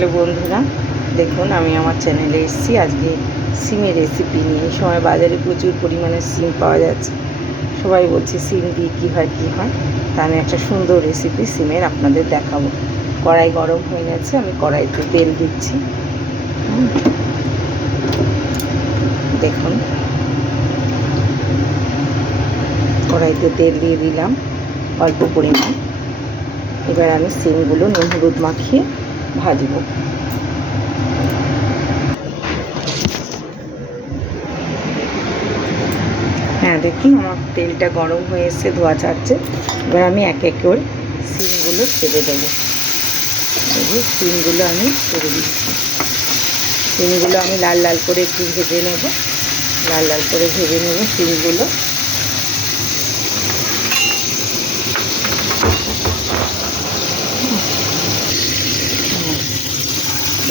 Hello বন্ধুরা, দেখুন আমি আমার চ্যানেলে এসেছি। আজকে সিমের রেসিপি নিয়ে। এই সময় বাজারে প্রচুর পরিমাণে সিম পাওয়া যাচ্ছে। সবাই বলছে সিম দিয়ে কী হয় কী হয়? তা আমি একটা সুন্দর রেসিপি সিমের আপনাদের দেখাবো। কড়াই গরম হয়ে গেছে, আমি কড়াইতে তেল দিচ্ছি। দেখুন। কড়াইতে তেল দিয়ে দিলাম অল্প পরিমাণ। এবার আমি সিমগুলো নুন, হলুদ মাখিয়ে ভাজবো। হ্যাঁ দেখুন আমার তেলটা গরম হয়ে এসছে ধোয়া ছাড়ছে। এবার আমি এক এক করে সিমগুলো ছেড়ে দেবো। সিমগুলো আমি ছেড়ে দিচ্ছি। সিমগুলো আমি লাল লাল করে একটু ভেজে নেব। লাল লাল করে ভেজে নেব সিমগুলো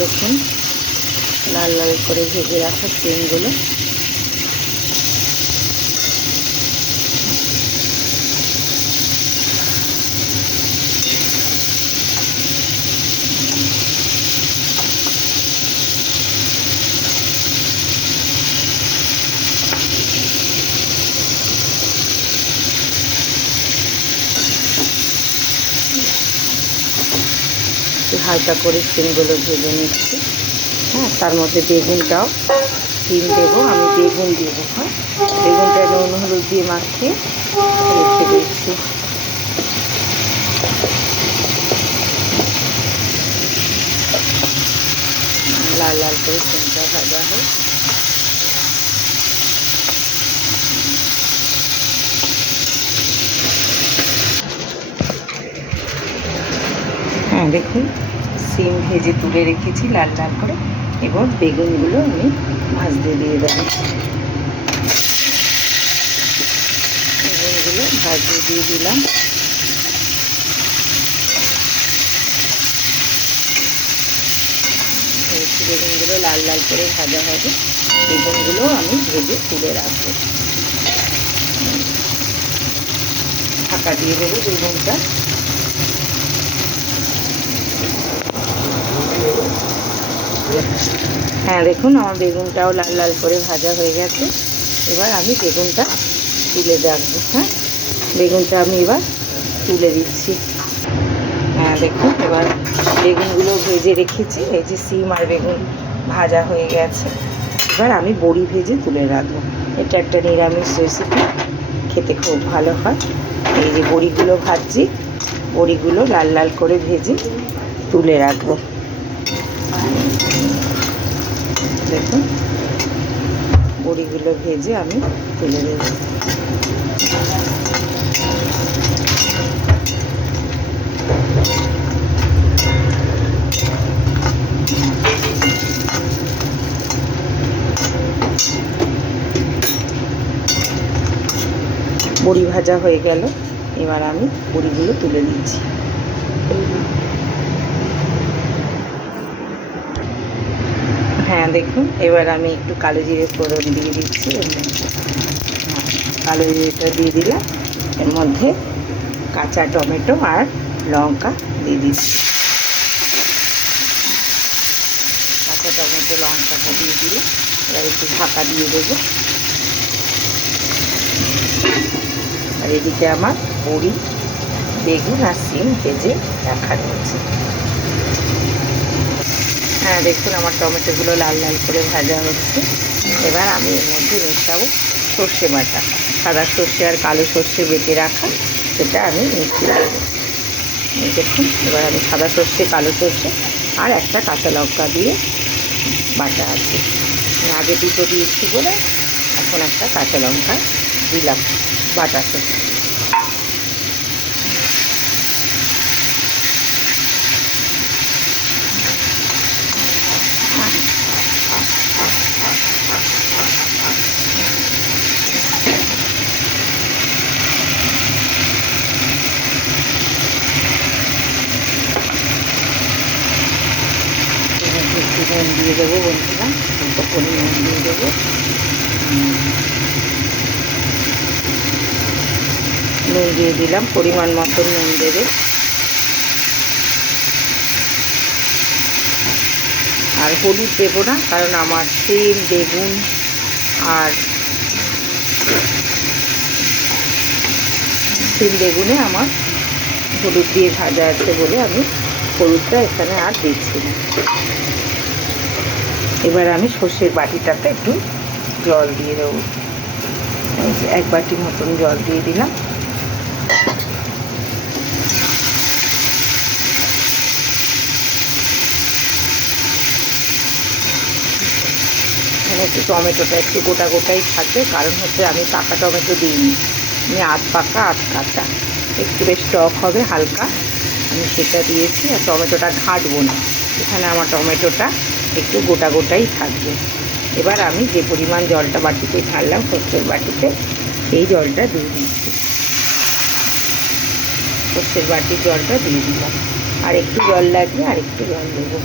দেখুন লাল লাল করে ভেজে রাখা সিমগুলো হালকা করে সিমগুলো ভেজে নিচ্ছি। হ্যাঁ তার মধ্যে বেগুনটাও সিম দেবো, আমি বেগুন দেবো হ্যাঁ। বেগুনটা নুন, হলুদ দিয়ে মাখিয়ে রেখে দিচ্ছি। লাল লাল করে সিমটা ভাজা হোক। হ্যাঁ দেখুন। সিম ভেজে তুলে রেখেছি লাল লাল করে। এবার বেগুনগুলো আমি ভাজতে দিয়ে দেবো। বেগুনগুলো ভাজতে দিয়ে দিলাম। বেগুনগুলো লাল লাল করে ভাজা হবে। বেগুনগুলো আমি ভেজে তুলে রাখব। ঢাকা দিয়ে দেবো বেগুনটা। হ্যাঁ দেখুন, আমার বেগুনটাও লাল লাল করে ভাজা হয়ে গেছে। এবার আমি বেগুনটা তুলে রাখব হ্যাঁ? বেগুনটা আমি এবার তুলে দিচ্ছি। হ্যাঁ দেখুন, এবার বেগুনগুলো ভেজে রেখেছি। এই যে সিম আর বেগুন ভাজা হয়ে গেছে। এবার আমি বড়ি ভেজে তুলে রাখব। এটা একটা নিরামিষ রেসিপি খেতে খুব ভালো হয়। এই যে বড়িগুলো ভাজছি, বড়িগুলো লাল লাল করে ভেজে তুলে রাখব। দেখুন বড়িগুলো ভেজে আমি তুলে দেব বড়ি ভাজা হয়ে গেল। এবার আমি বড়িগুলো তুলে দিচ্ছি দেখুন, এবার আমি একটু কালো জিরে ফোড়ন দিয়ে দিচ্ছি। কালো জিরেটা দিয়ে দিলাম। এর মধ্যে কাঁচা টমেটো আর লঙ্কা দিয়ে দিচ্ছি। কাঁচা টমেটো, লঙ্কাটা দিয়ে দিলে এবার একটু ঢাকা দিয়ে দেবো। আর এদিকে আমার বড়ি, বেগুন আর সিম ভেজে রাখা রয়েছে। দেখুন আমার টমেটোগুলো লাল লাল করে ভাজা হচ্ছে। এবার আমি এর মধ্যে মেশাবো সর্ষে বাটা। সাদা সর্ষে আর কালো সর্ষে বেটে রাখা, সেটা আমি মিশিয়ে দেবো দেখুন, এবার আমি সাদা সর্ষে, কালো সর্ষে আর একটা কাঁচা লঙ্কা দিয়ে বাটা আছে। আগে দুটো দিয়েছি বলে এখন একটা কাঁচা লঙ্কা দিলাম বাটাতে একটু নুন দিয়ে দেবো বন্ধুরা অল্প করে নুন দিয়ে দেবো নুন দিয়ে দিলাম, পরিমাণ মতন নুন দেবে। আর হলুদ দেবো না, কারণ আমার তেল বেগুন আর তিল বেগুনে আমার হলুদ দিয়ে ভাজা আছে বলে আমি হলুদটা এখানে আর দিচ্ছি না। এবার আমি সর্ষের বাটিটাতে একটু জল দিয়ে দেবো। এক বাটি মতন জল দিয়ে দিলাম। একটু টমেটোটা একটু গোটা গোটাই থাকবে, কারণ হচ্ছে আমি পাকা টমেটো দিইনি। আমি আধ পাকা, আধ কাঁচা। একটু বেশ টক হবে, হালকা। আমি সেটা দিয়েছি আর টমেটোটা ঘাঁটবো না। এখানে আমার টমেটোটা একটু গোটা গোটাই থাকবে। এবার আমি যে পরিমাণ জলটা বাটিতে ঢাললাম, সর্ষের বাটিতে সেই জলটা দিয়ে দিচ্ছি। সর্ষের বাটির জলটা দিয়ে দিলাম। আর একটু জল লাগবে আর একটু জল দেবো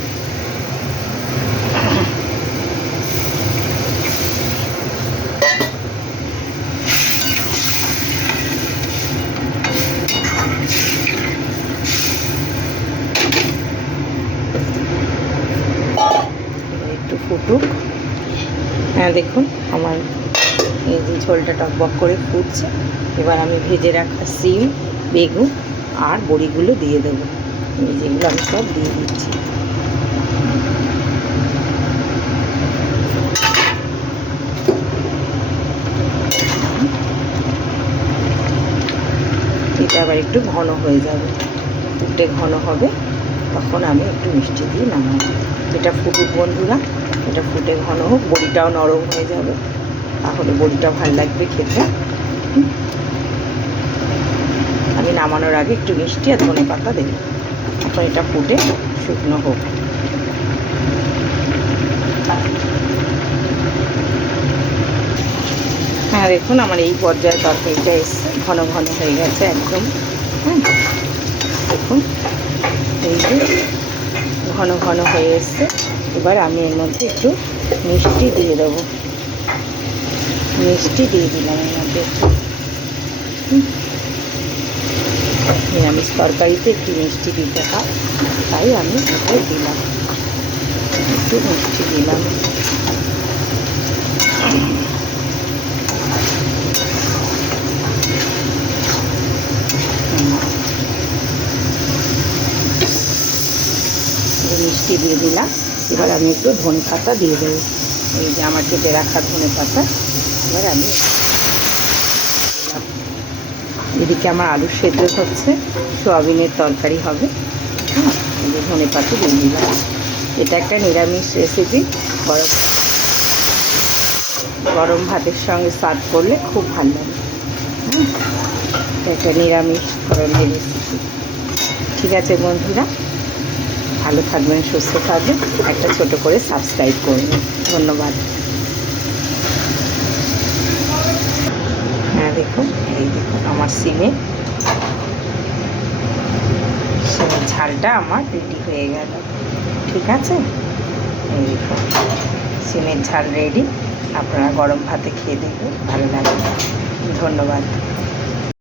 একটু ফুটুক হ্যাঁ দেখুন, আমার এই যে ঝোলটা টকবক করে ফুটছে। এবার আমি ভেজে রাখা সিম, বেগুন আর বড়িগুলো দিয়ে দেবো। এই যেগুলো আমি সব দিয়ে দিচ্ছি। এটা আবার একটু ঘন হয়ে যাবে। ফুটে ঘন হবে, তখন আমি একটু মিষ্টি দিয়ে নামাবো। এটা ফুটুক, বন্ধুরা। এটা ফুটে ঘন হোক বড়িটাও নরম হয়ে যাবে। তাহলে বড়িটা ভালো লাগবে খেতে। আমি নামানোর আগে একটু মিষ্টি আর ধনে পাতা দেবো। এখন এটা ফুটে শুকনো হোক। হ্যাঁ দেখুন আমার এই পর্যায়ে তরকারিটা এসছে। ঘন ঘন হয়ে গেছে একদম। হ্যাঁ দেখুন, এই যে ঘন ঘন হয়ে এসছে। এবার আমি এর মধ্যে একটু মিষ্টি দিয়ে দেবো। মিষ্টি দিয়ে দিলাম এর মধ্যে একটু। নিরামিষ তরকারিতে একটু মিষ্টি দিতে হয়, তাই আমি এটাই দিলাম। একটু মিষ্টি দিলাম। মিষ্টি দিয়ে দিলাম। এবার আমি একটু ধনে পাতা দিয়ে দেবো। এই যে আমার কেটে রাখা ধনে পাতা। এবার আমি এদিকে আমার আলু সেদ্ধ হচ্ছে, সোয়াবিনের তরকারি হবে। হ্যাঁ ধনে পাতা দিয়ে দিলাম। এটা একটা নিরামিষ রেসিপি গরম গরম ভাতের সঙ্গে সার্ভ করলে খুব ভালো লাগে। হ্যাঁ এটা একটা নিরামিষ ধরনের রেসিপি ঠিক আছে বন্ধুরা। ভালো থাকবেন, সুস্থ থাকবেন। একটা ছোট করে সাবস্ক্রাইব করবেন ধন্যবাদ। হ্যাঁ দেখুন, এই দেখুন আমার সিমে। ঝালটা আমার রেডি হয়ে গেল। ঠিক আছে? এই দেখুন, সিমের ঝাল রেডি আপনারা গরম ভাতে খেয়ে দেখবেন ভালো লাগবে। ধন্যবাদ।